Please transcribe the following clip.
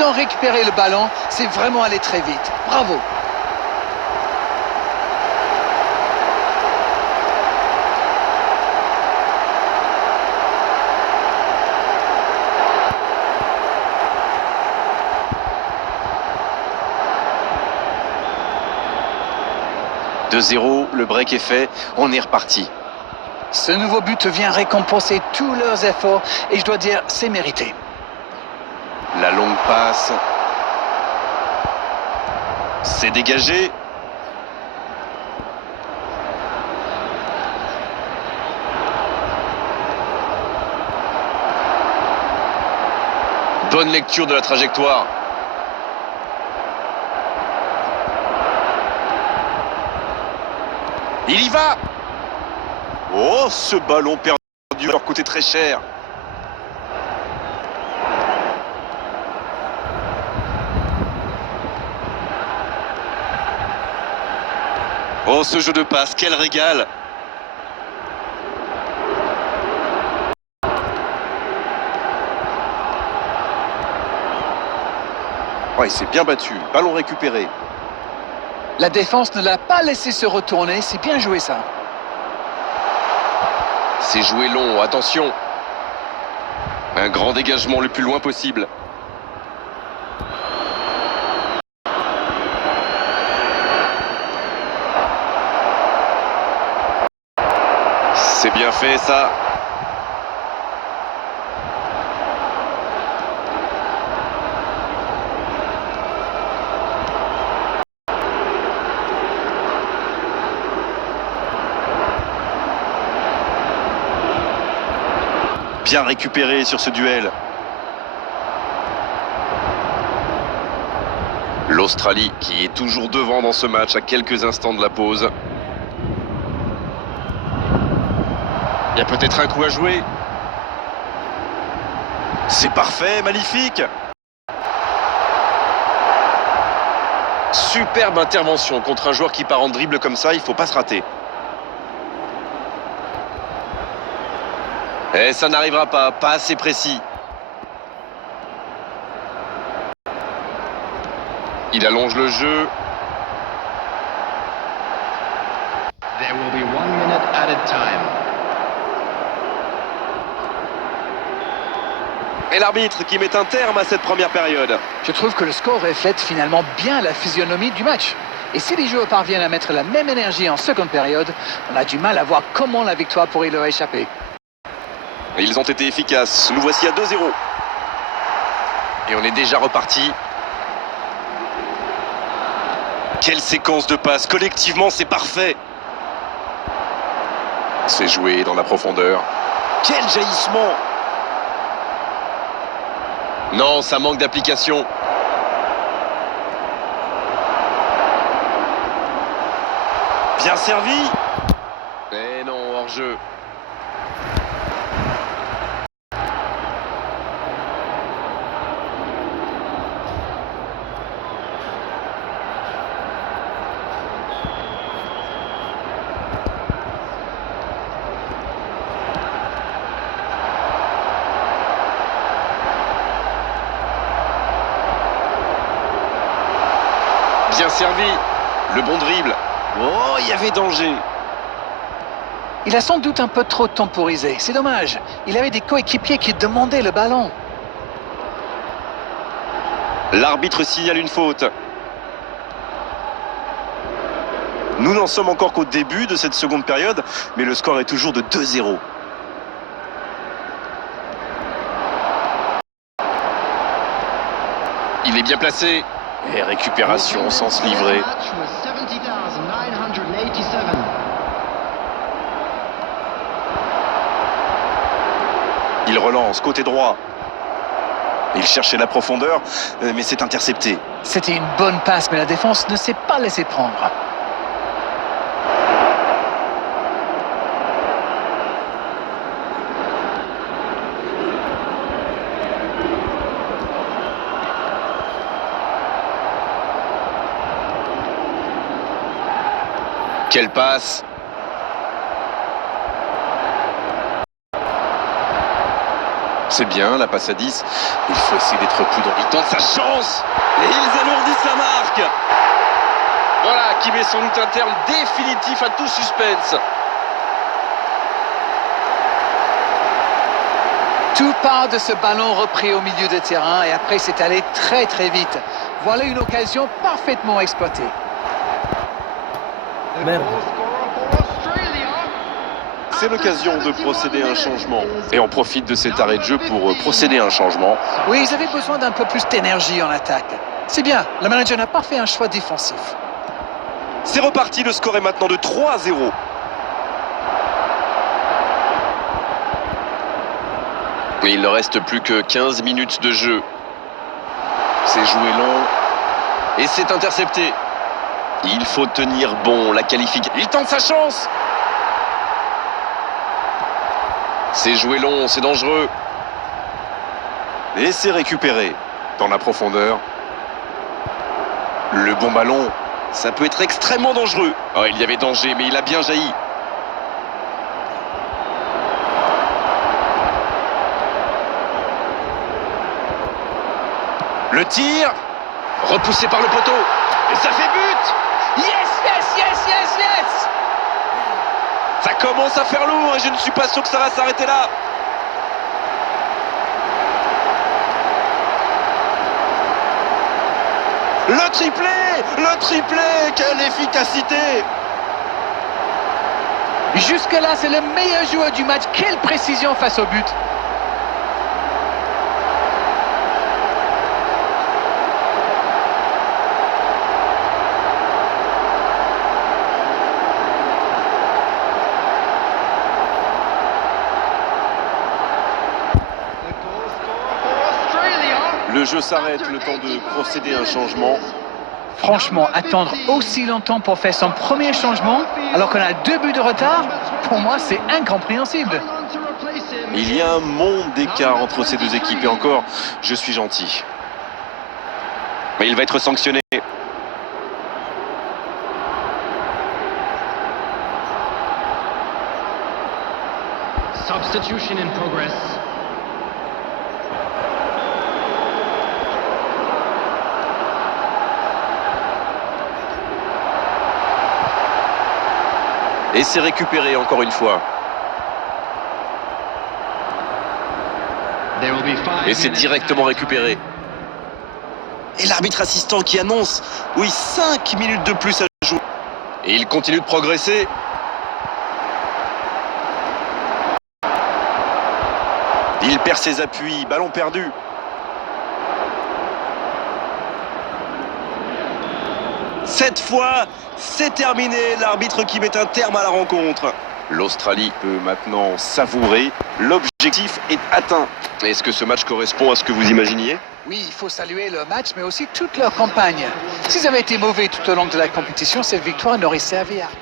Ils ont récupéré le ballon, c'est vraiment allé très vite. Bravo. « 2-0, le break est fait, on est reparti. » Ce nouveau but vient récompenser tous leurs efforts et je dois dire, c'est mérité. La longue passe. C'est dégagé. Bonne lecture de la trajectoire. Il y va. Oh, ce ballon perdu leur coûtait très cher. Oh, ce jeu de passe, quel régal! Oh, il s'est bien battu. Ballon récupéré. La défense ne l'a pas laissé se retourner, c'est bien joué ça. C'est joué long, attention. Un grand dégagement le plus loin possible. C'est bien fait ça. Bien récupéré sur ce duel. L'Australie qui est toujours devant dans ce match à quelques instants de la pause. Il y a peut-être un coup à jouer. C'est parfait, magnifique. Superbe intervention contre un joueur qui part en dribble comme ça, il ne faut pas se rater. Et ça n'arrivera pas assez précis. Il allonge le jeu. There will be 1 minute added time. Et l'arbitre qui met un terme à cette première période. Je trouve que le score reflète finalement bien la physionomie du match. Et si les joueurs parviennent à mettre la même énergie en seconde période, on a du mal à voir comment la victoire pourrait leur échapper. Et ils ont été efficaces. Nous voici à 2-0. Et on est déjà reparti. Quelle séquence de passes. Collectivement, c'est parfait. C'est joué dans la profondeur. Quel jaillissement! Non, ça manque d'application. Bien servi. Mais non, hors-jeu. Bien servi. Le bon dribble. Oh, il y avait danger. Il a sans doute un peu trop temporisé, c'est dommage. Il avait des coéquipiers qui demandaient le ballon. L'arbitre signale une faute. Nous n'en sommes encore qu'au début de cette seconde période, mais le score est toujours de 2-0. Il est bien placé. Et récupération sans se livrer. Il relance, côté droit. Il cherchait la profondeur, mais c'est intercepté. C'était une bonne passe, mais la défense ne s'est pas laissée prendre. Quelle passe! C'est bien, la passe à 10. Il faut essayer d'être prudent. Il tente sa chance et ils alourdissent la marque. Voilà qui met sans doute un terme définitif à tout suspense. Tout part de ce ballon repris au milieu de terrain et après c'est allé très très vite. Voilà une occasion parfaitement exploitée. Merde. C'est l'occasion de procéder à un changement. Et on profite de cet arrêt de jeu pour procéder à un changement. Oui, ils avaient besoin d'un peu plus d'énergie en attaque. C'est bien, le manager n'a pas fait un choix défensif. C'est reparti, le score est maintenant de 3-0. Et il ne reste plus que 15 minutes de jeu. C'est joué long. Et c'est intercepté. Il faut tenir bon, la qualification. Il tente sa chance. C'est joué long, c'est dangereux. Et c'est récupéré dans la profondeur. Le bon ballon, ça peut être extrêmement dangereux. Oh, il y avait danger, mais il a bien jailli. Le tir, repoussé par le poteau. Et ça fait but. Yes, yes, yes, yes, yes! Ça commence à faire lourd et je ne suis pas sûr que ça va s'arrêter là. Le triplé, quelle efficacité! Jusque-là, c'est le meilleur joueur du match. Quelle précision face au but! Le jeu s'arrête, le temps de procéder à un changement. Franchement, attendre aussi longtemps pour faire son premier changement, alors qu'on a 2 buts de retard, pour moi, c'est incompréhensible. Il y a un monde d'écart entre ces deux équipes et encore, je suis gentil. Mais il va être sanctionné. Substitution in progress. Et c'est récupéré encore une fois. There will be 5 Et c'est minutes directement added récupéré. Et l'arbitre assistant qui annonce, oui, 5 minutes de plus à jouer. Et il continue de progresser. Il perd ses appuis, ballon perdu. Cette fois, c'est terminé. L'arbitre qui met un terme à la rencontre. L'Australie peut maintenant savourer. L'objectif est atteint. Est-ce que ce match correspond à ce que vous imaginiez? Oui, il faut saluer le match, mais aussi toute leur campagne. S'ils avaient été mauvais tout au long de la compétition, cette victoire n'aurait servi à rien.